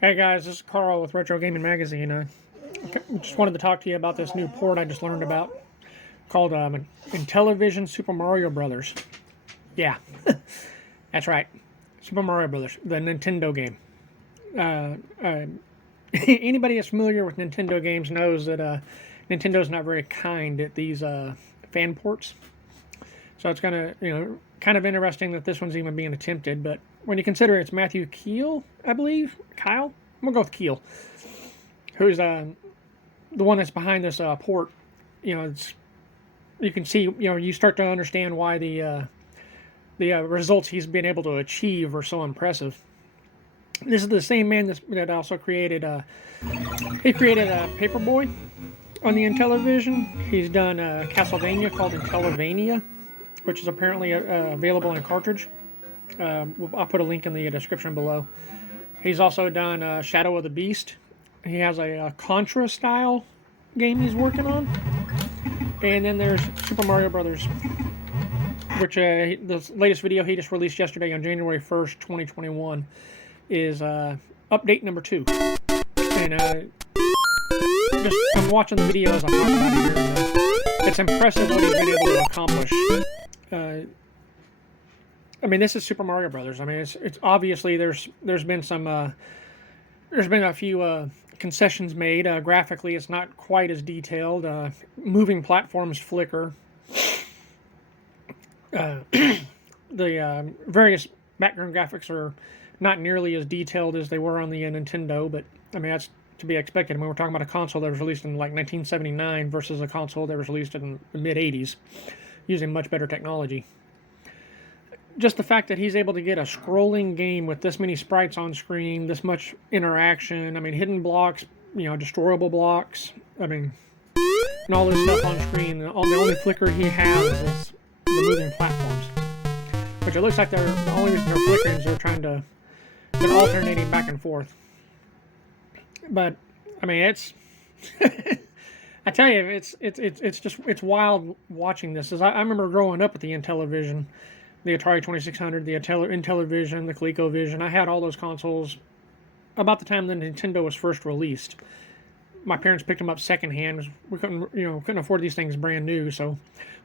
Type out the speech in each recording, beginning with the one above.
Hey guys, this is Carl with Retro Gaming Magazine. I just wanted to talk to you about this new port I just learned about called Intellivision Super Mario Bros. Yeah, that's right, Super Mario Bros. The Nintendo game. Anybody that's familiar with Nintendo games knows that Nintendo's not very kind at these fan ports. So it's kind of interesting that this one's even being attempted. But when you consider it's Matthew Keel, I believe, Kyle, I'm gonna go with Keel, who's the one that's behind this port. You can see, you start to understand why the results he's been able to achieve are so impressive. This is the same man that also created he created a Paperboy on the Intellivision. He's done a Castlevania called Intellivision, which is apparently available in cartridge. I'll put a link in the description below. He's also done Shadow of the Beast. He has a Contra style game he's working on. And then there's Super Mario Bros., which the latest video he just released yesterday on January 1st, 2021 is update number 2. And I'm watching the video as I'm talking about it here. It's impressive what he's been able to accomplish. I mean, this is Super Mario Brothers. I mean, it's obviously there's been some there's been a few concessions made. Graphically, it's not quite as detailed. Moving platforms flicker. The various background graphics are not nearly as detailed as they were on the Nintendo, but I mean that's to be expected. I mean, we're talking about a console that was released in like 1979 versus a console that was released in the mid 80s, using much better technology. Just the fact that he's able to get a scrolling game with this many sprites on screen, this much interaction, I mean, hidden blocks, destroyable blocks, I mean, and all this stuff on screen. The only flicker he has is the moving platforms, which it looks like the only reason they're flickering is they're alternating back and forth. But I mean, it's I tell you, it's wild watching this. As I remember growing up with the Intellivision, the Atari 2600, the Intellivision, the ColecoVision. I had all those consoles about the time the Nintendo was first released. My parents picked them up secondhand. We couldn't afford these things brand new, so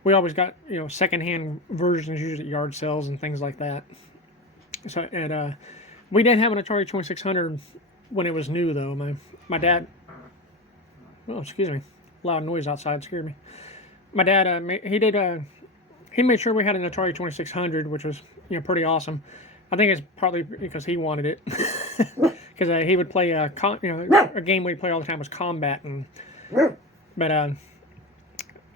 we always got secondhand versions used at yard sales and things like that. So we didn't have an Atari 2600 when it was new though. My dad. Oh, excuse me, loud noise outside scared me. My dad he made sure we had an Atari 2600, which was pretty awesome. I think it's probably because he wanted it, because he would play a game we'd play all the time was Combat, but I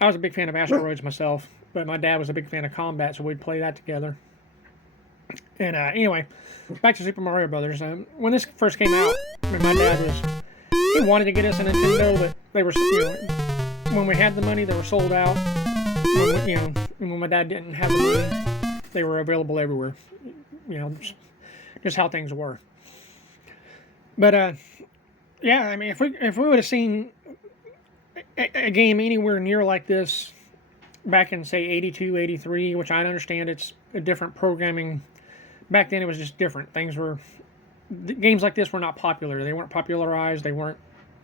was a big fan of Asteroids myself, but my dad was a big fan of Combat, so we'd play that together. And anyway, back to Super Mario Brothers. When this first came out, my dad he wanted to get us a Nintendo, but they were when we had the money, they were sold out. When my dad didn't have the money, they were available everywhere. Just how things were. But yeah, I mean, if we would have seen a game anywhere near like this back in say 82, 83, which I understand it's a different programming. Back then, it was just different. Games like this were not popular. They weren't popularized. They weren't,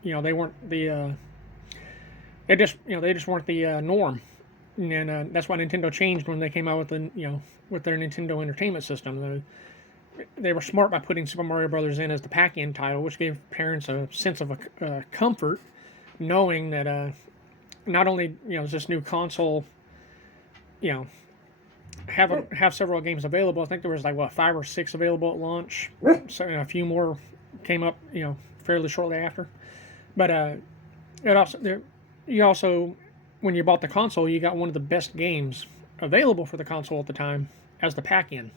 they weren't the. They just weren't the norm. And that's why Nintendo changed when they came out with their Nintendo Entertainment System. They were smart by putting Super Mario Brothers in as the pack-in title, which gave parents a sense of comfort, knowing that not only is this new console, have several games available. I think there was like 5 or 6 available at launch. So a few more came up fairly shortly after. But you also when you bought the console, you got one of the best games available for the console at the time as the pack-in.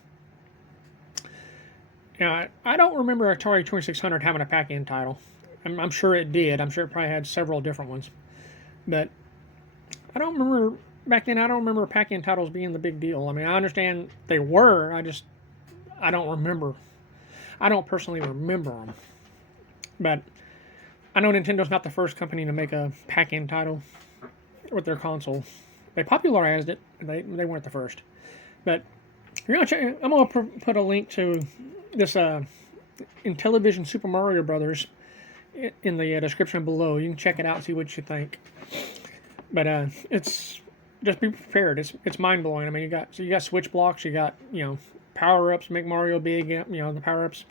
I don't remember Atari 2600 having a pack-in title. I'm sure it did. I'm sure it probably had several different ones. But I don't remember, back then, I don't remember pack-in titles being the big deal. I mean, I understand they were, I don't remember. I don't personally remember them. But I know Nintendo's not the first company to make a pack-in title with their console. They popularized it. They weren't the first. But I'm gonna put a link to this Intellivision Super Mario Bros. In the description below. You can check it out, see what you think. But it's just be prepared. It's mind blowing. I mean, you got switch blocks, you got power ups, make Mario big. The power ups,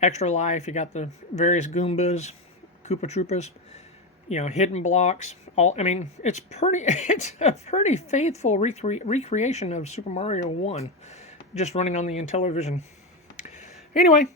extra life. You got the various Goombas, Koopa Troopas. Hidden blocks. I mean, it's pretty. It's a pretty faithful recreation of Super Mario 1, just running on the Intellivision. Anyway,